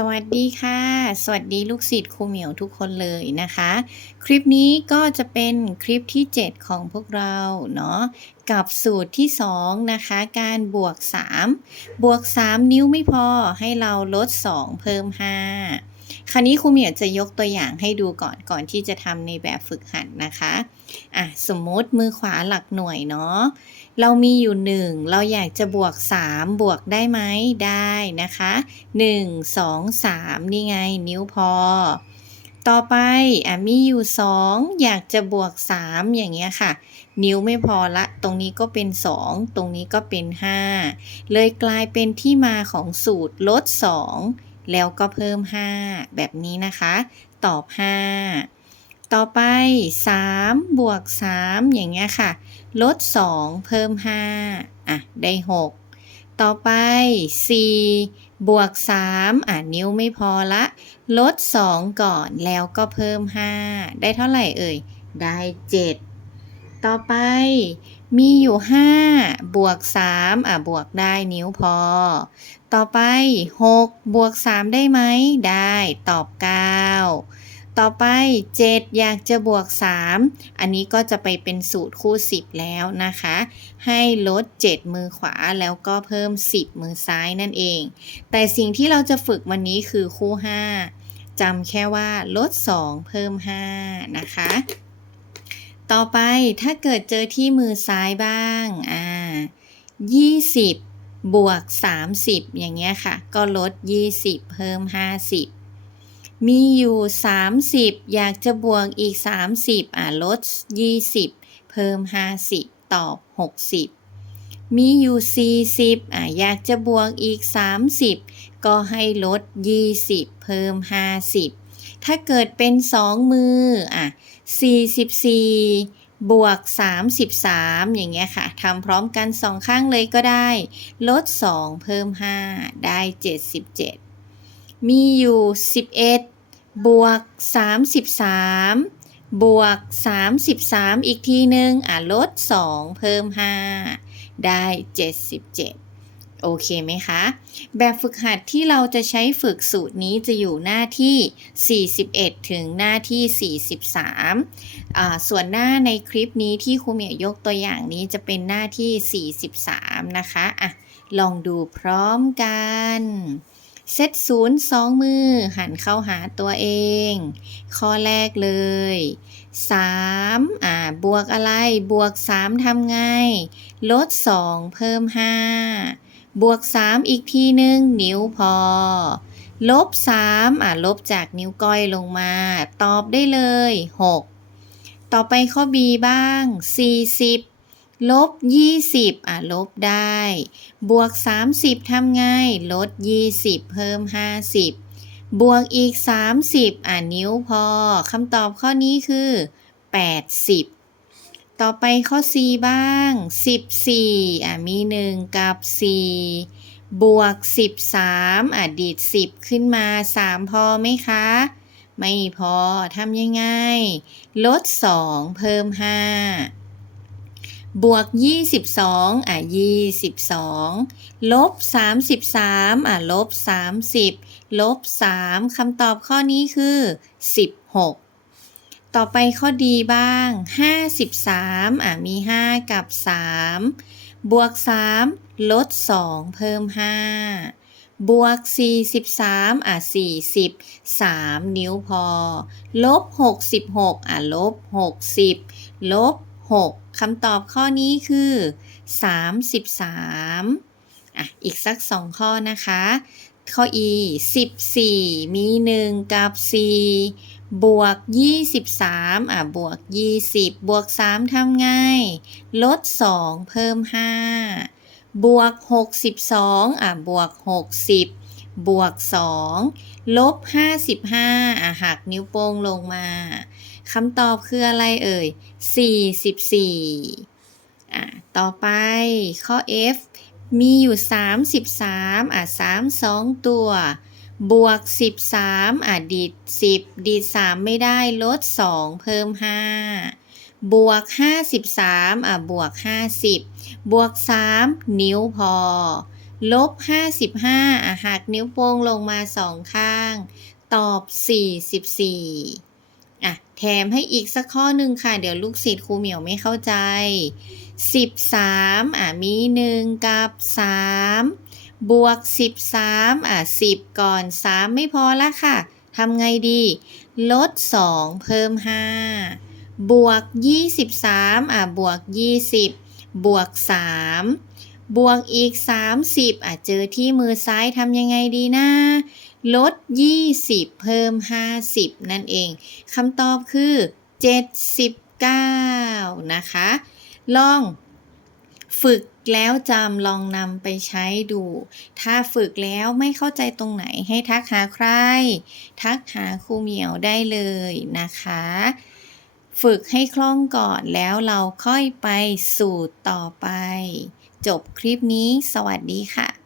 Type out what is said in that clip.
สวัสดีค่ะ สวัสดีลูกศิษย์ครูเหมียวทุกคนเลยนะคะ คลิปนี้ก็จะเป็นคลิปที่ 7 ของพวกเราเนาะกับสูตรที่ 2 นะคะ การบวก 3 บวก 3 นิ้วไม่พอให้เราลด 2 เพิ่ม 5 คราวนี้ครูเหมียวจะยกตัวอย่างให้ดูก่อนก่อนที่จะทำในแบบฝึกหัดนะคะอะสมมติมือขวาหลักหน่วยเนาะเรามีอยู่ 1 เราอยากจะบวก 3 บวกได้ไหมได้นะคะ 1 2 3 นี่ไง นิ้วพอ ต่อไปอะมีอยู่ 2 อยากจะบวก 3 อย่างเงี้ยค่ะ นิ้วไม่พอละ ตรงนี้ก็เป็น 2 ตรงนี้ก็เป็น 5 เลยกลายเป็นที่มาของสูตรลด 2 แล้วก็เพิ่ม 5 แบบนี้นะคะ ตอบ 5 ต่อไป 3 บวก 3 อย่างเงี้ยค่ะ ลด 2 เพิ่ม 5 อะ ได้ 6 ต่อไป 4 บวก 3 อะ นิ้วไม่พอละ ลด 2 ก่อนแล้วก็เพิ่ม 5 ได้เท่าไหร่เอ่ย ได้ 7 ต่อไปมีอยู่ 5 บวก 3 อะ บวกได้นิ้วพอ ต่อไป 6 บวก 3 ได้ไหม ได้ตอบ 9 ต่อไป 7 อยากจะบวก 3 อันนี้ก็จะไปเป็นสูตรคู่ 10 แล้วนะคะ ให้ลด 7 มือขวาแล้วก็เพิ่ม 10 มือซ้ายนั่นเอง แต่สิ่งที่เราจะฝึกวันนี้คือคู่ 5จำแค่ว่าลด 2 เพิ่ม 5 นะคะ ต่อไปถ้าเกิดเจอที่มือซ้ายบ้าง อ่า 20 บวก 30 อย่างเงี้ยค่ะ ก็ลด 20 เพิ่ม 50 มีอยู่ 30 อยากจะบวกอีก 30 อะลด 20 เพิ่ม 50 ตอบ 60 มีอยู่ 40 อะอยากจะบวกอีก 30 ก็ให้ลด 20 เพิ่ม 50 ถ้าเกิดเป็น2มืออะ44 บวก 33 อย่างเงี้ยค่ะทำพร้อมกันสองข้างเลยก็ได้ ลด 2 เพิ่ม 5 ได้ 77 มีอยู่ 11 บวก 33บวก 33 อีกทีหนึ่งอะลด 2 เพิ่ม 5 ได้ 77 โอเคไหมคะ แบบฝึกหัดที่เราจะใช้ฝึกสูตรนี้จะอยู่หน้าที่ 41 ถึงหน้าที่ 43อ่าส่วนหน้าในคลิปนี้ที่ครูเหมียวยกตัวอย่างนี้จะเป็นหน้าที่ 43 นะคะอะลองดูพร้อมกันเซตศูนย์สองมือ หันเข้าหาตัวเอง ข้อแรกเลย3อ่าบวกอะไรบวก 3ทำไง ลด 2 เพิ่ม 5 บวก 3 อีกทีหนึ่งนิ้วพอ ลบ 3 อ่าลบจากนิ้วก้อยลงมา ตอบได้เลย 6 ต่อไปข้อ B บ้าง 40 ลบ 20 อะลบได้ บวก 30ทำไง ลด 20 เพิ่ม 50 บวกอีก 30 อะนิ้วพอคำตอบข้อนี้คือ 80 ต่อไปข้อ C บ้าง 14อะมี 1 กับ 4 บวก 13อะดีด 10 ขึ้นมา 3 พอไหมคะ ไม่พอทำยังไง ลด 2 เพิ่ม 5 บวก 22อะ22 ลบ 33อะลบ 30 ลบ 3คำตอบข้อนี้คือ 16 ต่อไปข้อดีบ้าง 53อะมี 5 กับ 3 บวก 3 ลด 2 เพิ่ม 5 บวก 43อะ40 3 นิ้วพอ ลบ 66อะลบ 60 ลบ 6คำตอบข้อนี้คือ 33อะอีกสัก 2 ข้อนะคะ ข้อ E 14 มี 1 กับ 4 บวก 23อะบวก 20 บวก 3ทำไง ลด 2 เพิ่ม 5 บวก 62อะบวก 60 บวก 2 ลบ 55อะหักนิ้วโป้งลงมาคำตอบคืออะไรเอ่ย 44อะต่อไปข้อ F มีอยู่ 33อะ3 2 ตัว บวก 13อะดีด 10 ดีด 3 ไม่ได้ ลด 2 เพิ่ม 5 บวก 53อะบวก 50 บวก 3 นิ้วพอ ลบ 55อะหักนิ้วโป้งลงมาสองข้าง ตอบ 44อะแถมให้อีกสักข้อหนึ่งค่ะ เดี๋ยวลูกศิษย์ครูเหมียวไม่เข้าใจ 13อะมี 1 กับ 3 บวก 13 อะ 10 ก่อน 3 ไม่พอละค่ะทำไงดี ลด 2 เพิ่ม 5 บวก 23 อะ บวก 20 บวก 3 บวกอีก 30 อะ เจอที่มือซ้ายทำยังไงดีนะ ลด 20 เพิ่ม 50 นั่นเองคำตอบคือ 79 นะคะ ลอง ฝึกแล้วจำลองนำไปใช้ดู ถ้าฝึกแล้วไม่เข้าใจตรงไหนให้ทักหาใคร ทักหาครูเหมียวได้เลยนะคะ ฝึกให้คล่องก่อนแล้วเราค่อยไปสูตรต่อไป จบคลิปนี้สวัสดีค่ะ